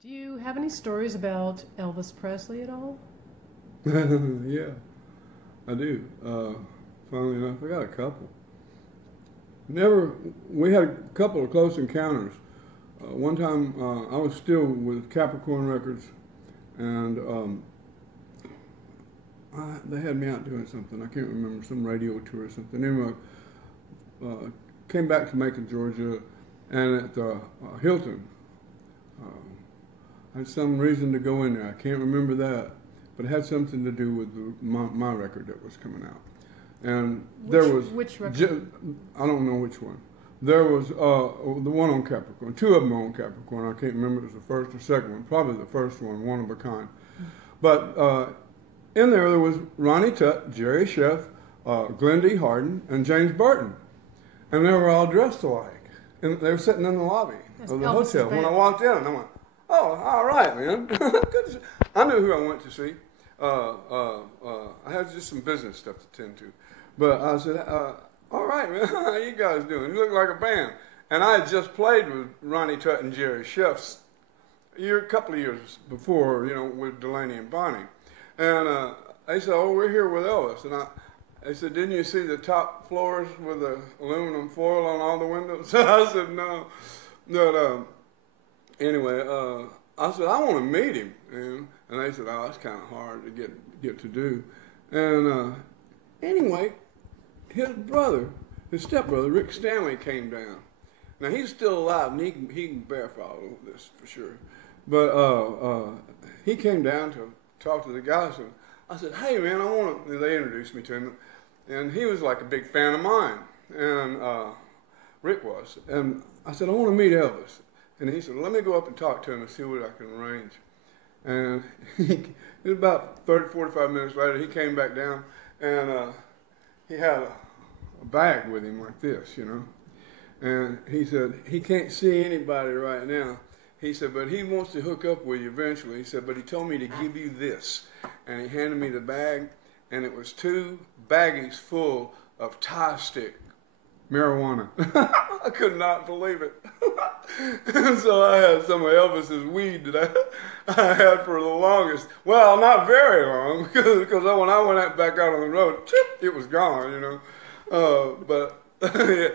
Do you have any stories about Elvis Presley at all? Yeah, I do. Funnily enough, I got a couple. Never, we had a couple of close encounters. One time, I was still with Capricorn Records, and they had me out doing something. I can't remember, some radio tour or something. Anyway, came back to Macon, Georgia, and at the Hilton. I had some reason to go in there. I can't remember that, but it had something to do with my record that was coming out. And there was which record? I don't know which one. There was the one on Capricorn. Two of them on Capricorn. I can't remember if it was the first or second one. Probably the first one of a kind. But in there was Ronnie Tutt, Jerry Sheff, Glenn D. Harden, and James Burton, and they were all dressed alike. And they were sitting in the lobby of the Elvis's hotel. When I band. walked in, I went, "Oh, all right, man." Good to see. I knew who I went to see. I had just some business stuff to tend to. But I said, all right, man, how you guys doing? You look like a band. And I had just played with Ronnie Tutt and Jerry Sheff a couple of years before, with Delaney and Bonnie. And they said, oh, we're here with Elvis. And they said, didn't you see the top floors with the aluminum foil on all the windows? I said, no. But anyway, I said, I want to meet him. And they said, oh, that's kind of hard to get to do. And anyway, his stepbrother, Rick Stanley, came down. Now, he's still alive, and he can verify all of this for sure. But he came down to talk to the guys, and I said, hey, man, they introduced me to him, and he was like a big fan of mine, and Rick was. And I said, I want to meet Elvis. And he said, let me go up and talk to him and see what I can arrange. And it was about 30, 45 minutes later, he came back down, and he had a bag with him like this, And he said, he can't see anybody right now. He said, but he wants to hook up with you eventually. He said, but he told me to give you this. And he handed me the bag, and it was 2 baggies full of Thai stick marijuana. I could not believe it. And so I had some of Elvis's weed that I had for the longest. Well, not very long, because when I went back out on the road, it was gone, But I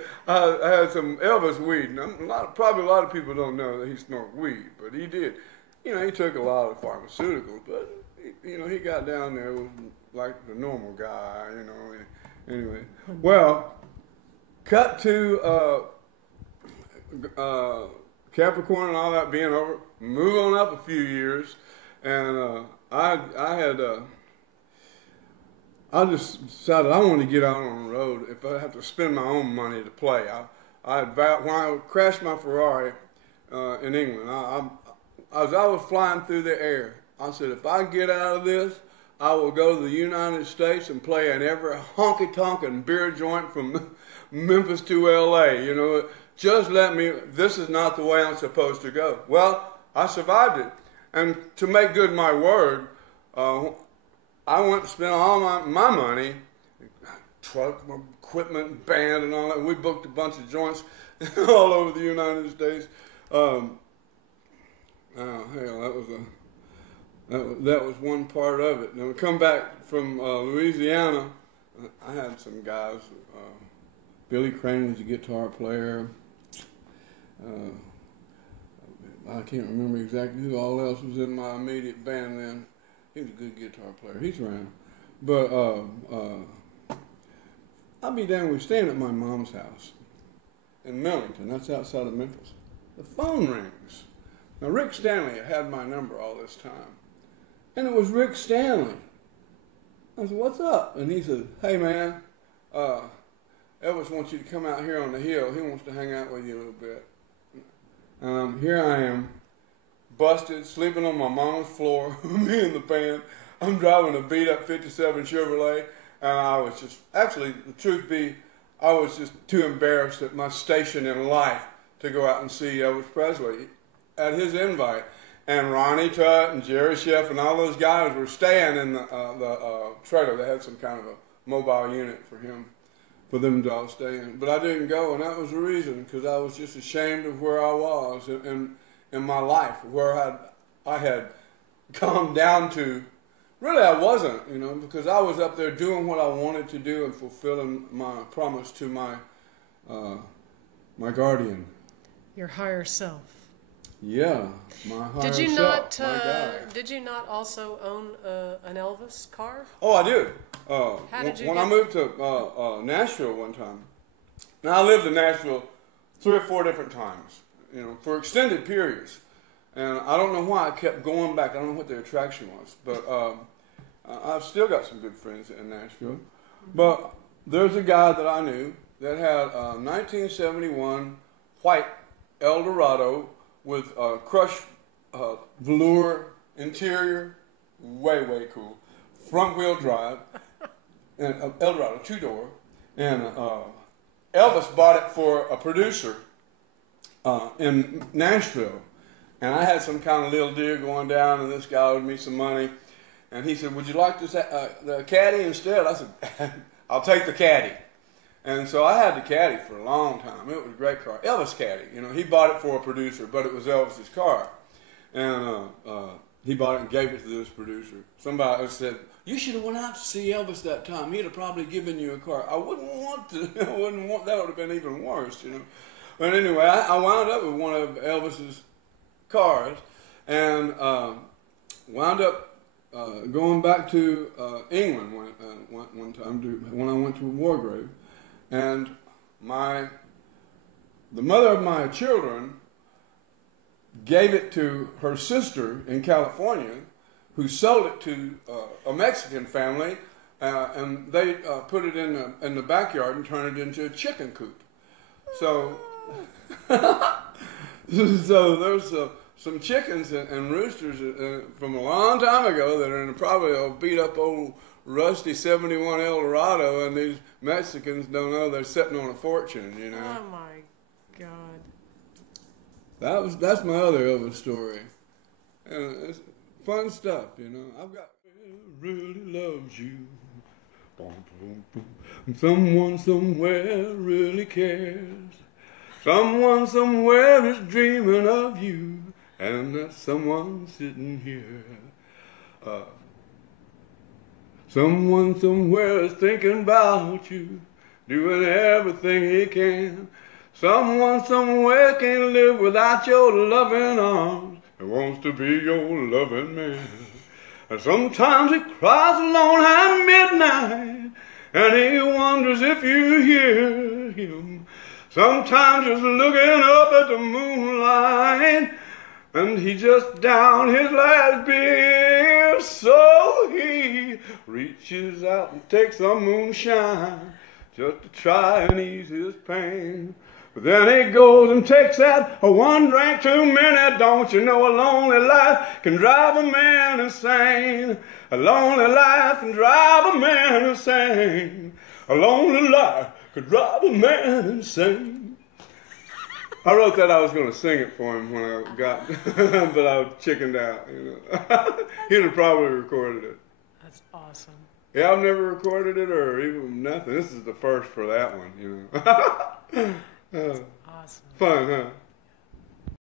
had some Elvis weed. And probably a lot of people don't know that he smoked weed, but he did. He took a lot of pharmaceuticals, but, he got down there like the normal guy, Anyway, well, cut to Capricorn and all that being over, move on up a few years, and I just decided I wanted to get out on the road if I have to spend my own money to play. When I crashed my Ferrari in England, as I was flying through the air, I said, if I get out of this, I will go to the United States and play in every honky-tonk and beer joint from Memphis to L.A., Just let me, this is not the way I'm supposed to go. Well, I survived it. And to make good my word, I went to spend all my money, truck, equipment, band, and all that. We booked a bunch of joints all over the United States. That was one part of it. Now, we come back from Louisiana. I had some guys. Billy Crane was a guitar player. I can't remember exactly who all else was in my immediate band then. He was a good guitar player. He's around. But I'll be damned, we're staying at my mom's house in Millington. That's outside of Memphis. The phone rings. Now, Rick Stanley had my number all this time. And it was Rick Stanley. I said, what's up? And he said, hey, man, Elvis wants you to come out here on the hill. He wants to hang out with you a little bit. And here I am, busted, sleeping on my mama's floor, me and the band. I'm driving a beat-up 57 Chevrolet, and I was just, actually, the truth be, I was just too embarrassed at my station in life to go out and see Elvis Presley at his invite. And Ronnie Tutt and Jerry Sheff and all those guys were staying in the trailer. They had some kind of a mobile unit for them to all stay in. But I didn't go, and that was the reason, because I was just ashamed of where I was in my life, where I had gone down to. Really, I wasn't, you know, because I was up there doing what I wanted to do and fulfilling my promise to my my guardian. Your higher self. Yeah, my higher Did you self, not? my guy. Did you not also own an Elvis car? Oh, I did. How did you when get I moved to Nashville one time. Now I lived in Nashville 3 or 4 different times, you know, for extended periods, and I don't know why I kept going back. I don't know what the attraction was, but I've still got some good friends in Nashville. But there's a guy that I knew that had a 1971 white Eldorado with a crushed velour interior, way cool, front wheel drive, and Eldorado 2-door, and Elvis bought it for a producer in Nashville, and I had some kind of little deal going down, and this guy owed me some money, and he said, "Would you like this the Caddy instead?" I said, "I'll take the Caddy." And so I had the Caddy for a long time. It was a great car. Elvis Caddy. You know, he bought it for a producer, but it was Elvis's car. And he bought it and gave it to this producer. Somebody said, "You should have went out to see Elvis that time. He'd have probably given you a car." I wouldn't want to. I wouldn't want. That would have been even worse, you know. But anyway, I wound up with one of Elvis's cars and wound up going back to England one time when I went to Wargrave. And the mother of my children gave it to her sister in California, who sold it to a Mexican family, and they put it in the backyard and turned it into a chicken coop. So, so there's some chickens and roosters from a long time ago that are in probably a beat up old rusty 71 Eldorado, and these Mexicans don't know they're sitting on a fortune, you know. Oh my God. That's my other Elvis story. And it's fun stuff, you know. I've got really loves you. Boom, boom, boom. Someone somewhere really cares. Someone somewhere is dreaming of you, and that someone sitting here. Someone somewhere is thinking about you, doing everything he can. Someone somewhere can't live without your loving arms, and wants to be your loving man. And sometimes he cries alone at midnight, and he wonders if you hear him. Sometimes just looking up at the moonlight, and he just down his last beer, so he reaches out and takes some moonshine just to try and ease his pain. But then he goes and takes that one drink too many. Don't you know a lonely life can drive a man insane? A lonely life can drive a man insane. A lonely life could drive a man insane. I wrote that I was going to sing it for him when I got, but I chickened out, you know. He'd have probably recorded it. That's awesome. Yeah, I've never recorded it or even nothing. This is the first for that one, you know. That's awesome. Fun, huh?